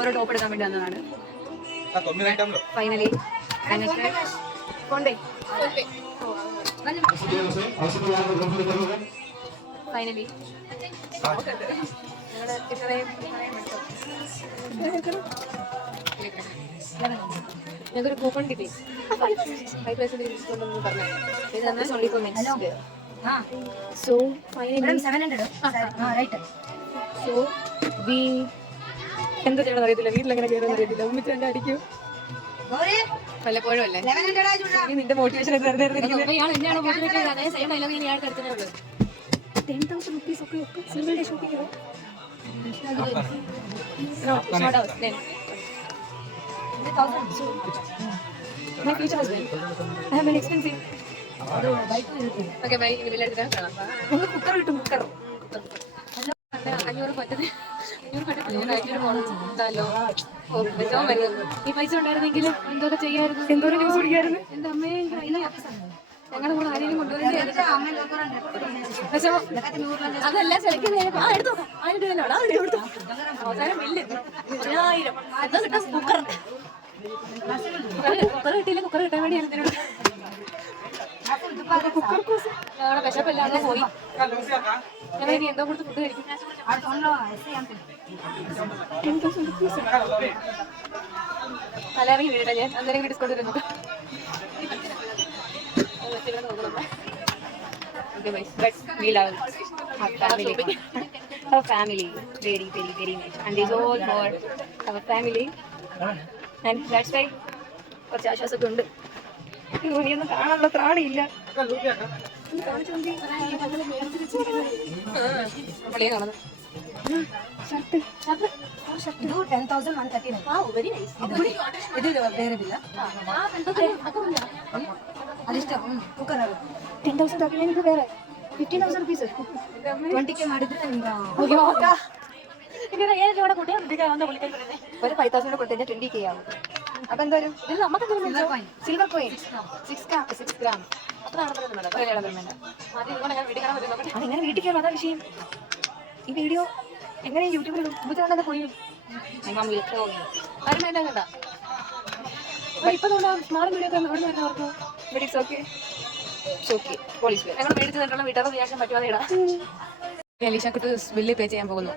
ഓരോ ടോപ്പ് എടുക്കാൻ വേണ്ടി വന്നതാണ്. ഫൈനലി ഫൈനലി ഞങ്ങൾക്കൊരു കൂപ്പൺ കിട്ടി. 5% ഡിസ്കൗണ്ട് എന്ന് പറഞ്ഞു. So finally 700. Right. So we എന്താ ചെയ്യണമെന്ന് അറിയത്തില്ല. വീട്ടിലെങ്ങനെ കയറുമെന്ന് അറിയത്തില്ല. ഉമ്മിച്ച് തന്നെ അടിക്കും വല്ലപ്പോഴും അല്ലേ. നിന്റെ മോട്ടിവേഷൻ ഒക്കെ 10,000 rupees ഒക്കെ സിംഗിൾ ഡേ ഷോപ്പിംഗ് ചെയ്യോ? My future husband. I have an expensive. Okay, bye. ഇനി ബില്ല് എടുക്കാൻ കാണാം. ഒന്ന് കുക്കർ കിട്ടും. കുക്കർ 500 പറ്റത്തില്ല. ഈ പൈസ ഉണ്ടായിരുന്നെങ്കിൽ എന്തൊക്കെ ചെയ്യായിരുന്നു, എന്തോരം ന്യൂസ് പിടിക്കായിരുന്നു. എന്റെ അമ്മയെ ഞങ്ങളുടെ കൂടെ ആരെങ്കിലും കൊണ്ടുവരേണ്ടി അതല്ല സെലക്ട് ചെയ്ത് എടുത്തോ. 1000 അവസാനം ബില്ല് 1000. എന്താ കിട്ടാൻ കുക്കർ കിട്ടിയില്ല. കുക്കർ കിട്ടാൻ വേണ്ടി ഞങ്ങളുടെ വിശപ്പെല്ലാം പോയി. ഞങ്ങൾ ഇനി എന്തോ കൊടുത്ത് ഫുഡ് കഴിക്കും. തലയിറങ്ങി വീഴട്ടെ. ഞാൻ അന്നേരം ഡിസ്കൗണ്ട് തരുന്നു. Our family very very very much, and this all for our family, and that's why കുറച്ച് ആശ്വാസമൊക്കെ ഉണ്ട്. ഇനിയൊന്നും കാണാനുള്ള ത്രാണിയില്ല. പള്ളിയെ കാണുന്നു. ಇದು 10,139. Very nice. ಇದು ಬೇರೆ ಬಿಲ್ಲ ಅದಿಷ್ಟ ಕುಕ್ಕರ್ 10,000 ತಗೊಳ್ಳೇನಿದು ಬೇರೆ 15,000 rupees 20K ಮಾಡಿದ್ರೆ ನಿಮ್ಗೆ ഒരു 5,000 കൊടുത്തതിന് 20K ആവും. അപ്പൊ എന്താ സിൽവർ കോയിൻ 6 gram അതെങ്ങനെ വീട്ടിൽ കയറും? അതാ വിഷയം. ഈ വീഡിയോ എങ്ങനെ യൂട്യൂബിൽ ഉപചാരണ പോയി കണ്ട ഇപ്പൊ സ്മാർട്ട് വീഡിയോ ഒക്കെ എവിടെ നിന്ന് ഓർക്കും. ഞങ്ങൾ മേടിച്ചു തന്നിട്ടുള്ള വീട്ടുകാരുടെ റിയാക്ഷൻ പറ്റുവാതെ ഇടാം. അലീഷക്കുട്ട് ബില്ല് പേ ചെയ്യാൻ പോകുന്നു.